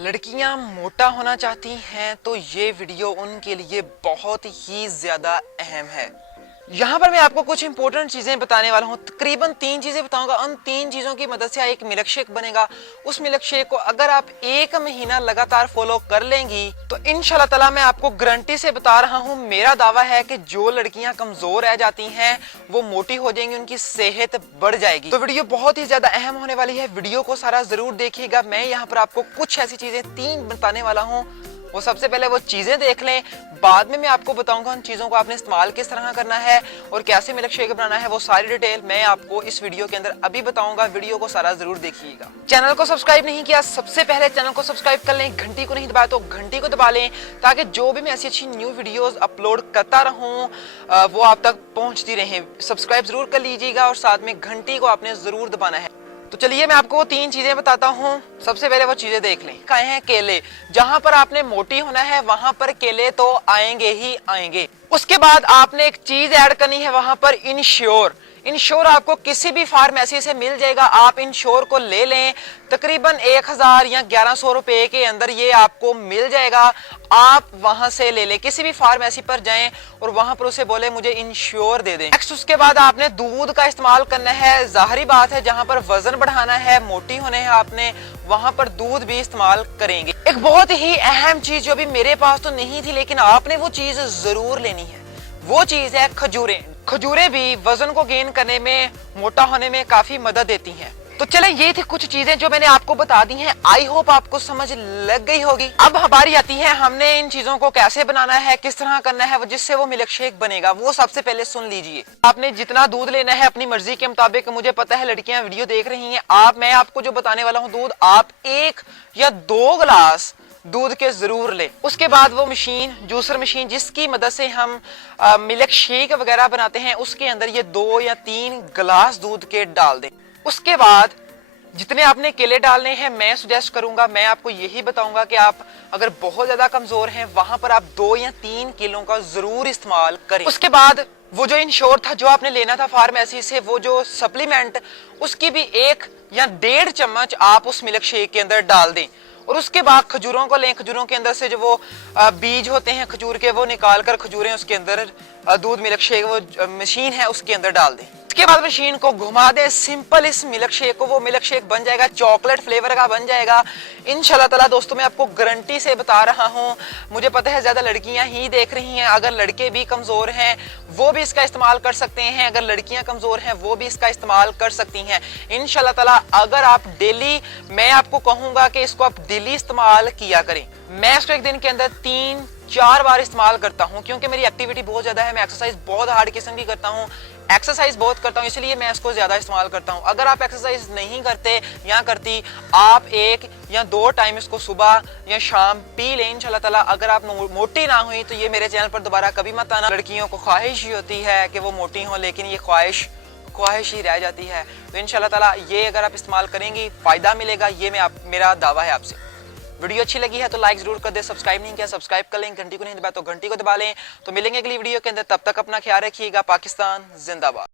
लड़कियां मोटा होना चाहती हैं तो ये वीडियो उनके लिए बहुत ही ज्यादा अहम है। यहाँ पर मैं आपको कुछ इंपॉर्टेंट चीजें बताने वाला हूँ। तकरीबन 3 चीजें बताऊंगा। उन 3 चीजों की मदद से एक मिल्क शेक बनेगा। उस मिल्क शेक को अगर आप 1 महीना लगातार फॉलो कर लेंगी तो इंशाल्लाह ताला मैं आपको गारंटी से बता रहा हूँ, मेरा दावा है कि जो लड़कियां कमजोर रह जाती हैं वो मोटी हो जाएंगी, उनकी सेहत बढ़ जाएगी। तो वीडियो बहुत ही ज्यादा अहम होने वाली है। वीडियो को सारा जरूर देखिएगा। मैं यहाँ पर आपको कुछ ऐसी चीजें 3 बताने वाला हूँ। वो सबसे पहले वो चीजें देख लें, बाद में मैं आपको बताऊंगा उन चीजों को आपने इस्तेमाल किस तरह करना है और कैसे मिल्क शेक बनाना है। वो सारी डिटेल मैं आपको इस वीडियो के अंदर अभी बताऊंगा। वीडियो को सारा जरूर देखिएगा। चैनल को सब्सक्राइब नहीं किया, सबसे पहले चैनल को सब्सक्राइब कर लें। घंटी को नहीं दबाया तो घंटी को दबा लें, ताकि जो भी मैं ऐसी अच्छी न्यू वीडियोस अपलोड करता रहूं वो आप तक पहुंचती रहे। सब्सक्राइब जरूर कर लीजिएगा और साथ में घंटी को आपने जरूर दबाना है। तो चलिए मैं आपको 3 चीजें बताता हूँ। सबसे पहले वो चीजें देख लें। कहे हैं केले। जहां पर आपने मोटी होना है वहां पर केले तो आएंगे ही आएंगे। उसके बाद आपने एक चीज ऐड करनी है, वहां पर इंश्योर। इंश्योर आपको किसी भी फार्मेसी से मिल जाएगा। आप इंश्योर को ले लें। तकरीबन 1000 या 1100 रुपए के अंदर ये आपको मिल जाएगा। आप वहां से ले लें, किसी भी फार्मेसी पर जाएं और वहां पर उसे बोले मुझे इंश्योर दे दें। नेक्स्ट उसके बाद आपने दूध का इस्तेमाल करना है। जाहिर बात है, जहां पर वजन बढ़ाना है, मोटी होने हैं आपने, वहां पर दूध भी इस्तेमाल करेंगे। एक बहुत ही अहम चीज जो भी मेरे पास तो नहीं थी, लेकिन आपने वो चीज जरूर लेनी है, वो चीज है खजूरें। खजूरें भी वजन को गेन करने में, मोटा होने में काफी मदद देती हैं। तो चलें, ये थी कुछ चीजें जो मैंने आपको बता दी हैं। आई होप आपको समझ लग गई होगी। अब हमारी आती है, हमने इन चीजों को कैसे बनाना है, किस तरह करना है जिससे वो मिल्क शेक बनेगा। वो सबसे पहले सुन लीजिए। आपने जितना दूध लेना है अपनी मर्जी के मुताबिक। मुझे पता है लड़कियां वीडियो देख रही हैं। मैं आपको जो बताने वाला हूँ, दूध आप 1 या 2 गिलास दूध के जरूर ले। उसके बाद वो मशीन, जूसर मशीन जिसकी मदद से हम मिल्क शेक वगैरह बनाते हैं, उसके अंदर ये 2 या 3 गिलास दूध के डाल दें। उसके बाद जितने आपने केले डालने हैं, मैं सुजेस्ट करूंगा, मैं आपको यही बताऊंगा कि आप अगर बहुत ज्यादा कमजोर हैं वहां पर आप 2 या 3 किलो का जरूर इस्तेमाल करें। उसके बाद वो जो इंश्योर था, जो आपने लेना था फार्मेसी से, वो जो सप्लीमेंट, उसकी भी 1 या 1.5 चम्मच आप उस मिल्क शेक के अंदर डाल दें। और उसके बाद खजूरों को लें। खजूरों के अंदर से जो वो बीज होते हैं खजूर के, वो निकाल कर खजूरें उसके अंदर दूध मिल्क शेक वो मशीन है उसके अंदर डाल दें। उसके बाद मशीन को घुमा दें। सिंपल इस मिल्क शेक को, वो मिल्क शेक बन जाएगा, चॉकलेट फ्लेवर का बन जाएगा इंशाल्लाह ताला। दोस्तों मैं आपको गारंटी से बता रहा हूँ, मुझे पता है ज्यादा लड़कियां ही देख रही हैं। अगर लड़के भी कमजोर हैं वो भी इसका इस्तेमाल कर सकते हैं। अगर लड़कियां कमजोर हैं वो भी इसका इस्तेमाल कर सकती हैं इंशाल्लाह ताला। अगर आप डेली, मैं आपको कहूंगा कि इसको आप डेली इस्तेमाल किया करें। मैं इसको एक दिन के अंदर 3-4 बार इस्तेमाल करता हूं, क्योंकि मेरी एक्टिविटी बहुत ज्यादा है। मैं एक्सरसाइज बहुत हार्ड किस्म की करता हूं, एक्सरसाइज बहुत करता हूं, इसलिए मैं इसको ज्यादा इस्तेमाल करता हूं। अगर आप एक्सरसाइज नहीं करते या करती, आप 1 या 2 टाइम इसको सुबह या शाम पी लें इंशाल्लाह ताला। अगर आप मोटी ना हुई तो ये मेरे चैनल पर दोबारा कभी मत आना। लड़कियों को ख्वाहिश ही होती है कि वो मोटी हो, लेकिन ये ख्वाहिश ही रह जाती है। तो इंशाल्लाह ताला ये अगर आप इस्तेमाल करेंगी फायदा मिलेगा, ये मेरा दावा है आपसे। वीडियो अच्छी लगी है तो लाइक जरूर कर दे। सब्सक्राइब नहीं किया सब्सक्राइब कर लें। घंटी को नहीं दबाया तो घंटी को दबा लें। तो मिलेंगे अगली वीडियो के अंदर, तब तक अपना ख्याल रखिएगा। पाकिस्तान जिंदाबाद।